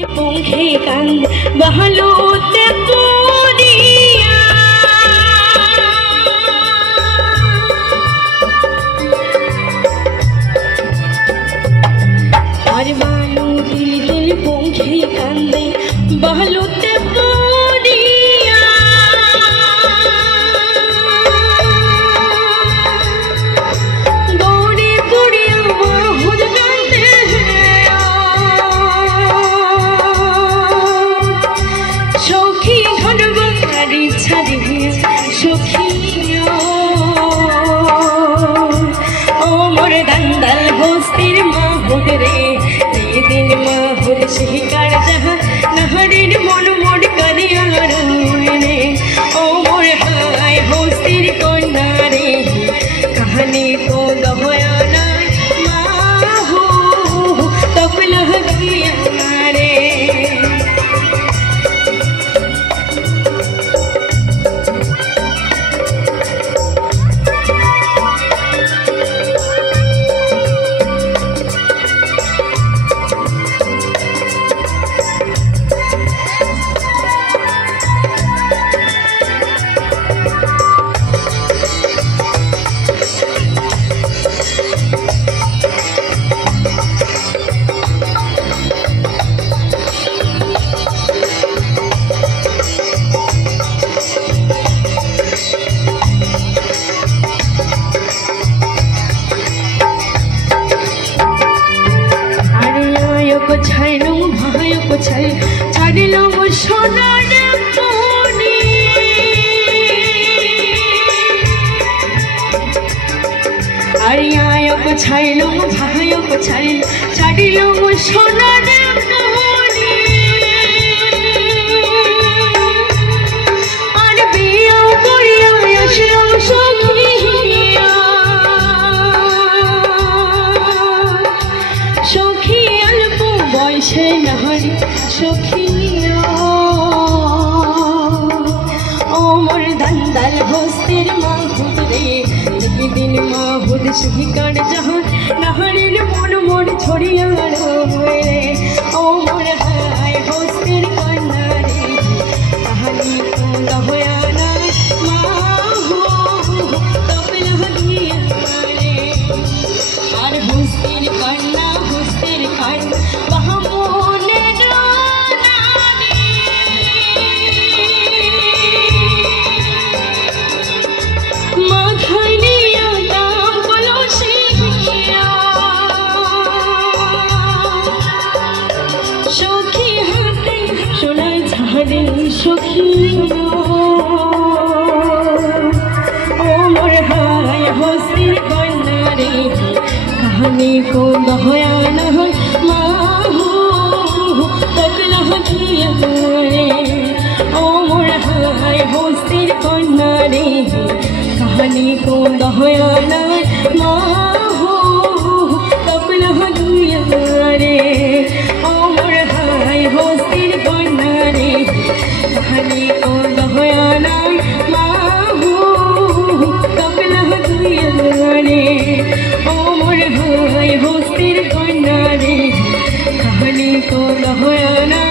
पंखे कांद बहलोते पूरिया और मानो दिल दिल पंखे कांदे बहलोते पूरिया दौड़े पूरिया बहुत कांदे सखी घर बाड़ी छाड़िए सखी ओ मोर दंदल होस्तिर माहुर रे दिन माहुर शिकार जहाँ नहरीर मन मोड़ करिया रे ओ मोर हाय होस्तिर कन्या रे कहानी को दहया माहू तब लगिया रे छाड़िलाम सोनार मणि आरियाक छाड़िलाम भाइक छाड़िलाम सोनार मणि और बिया करिया आसलाम सखिया सखी अल्प बयसे नहरी सखिया ओ मोर दंदल होस्तिर माहुर रे दिन माहुर शिकार जहाँ नहरीर मन मोड़ छोड़िया रे ओ मोर हाय होस्तिर कन्या रे कहानी को दहया माहू तब लगिया रे और होस्तिर कन्या सखी हाथे सोनार झाड़े सखिया ओ मोर हाय होस्तिर कन्या रे कहानी को दहया माहू तक लगिया रे ओ मोर हाय होस्तिर कन्या रे कहानी को दहया माहू तक लगिया रे ओ मोर हाय होस्तिर कन्या रे कहानी को दहया माहू तब लगिया रे ओ मोर हाय होस्तिर कन्या रे कहानी को दहया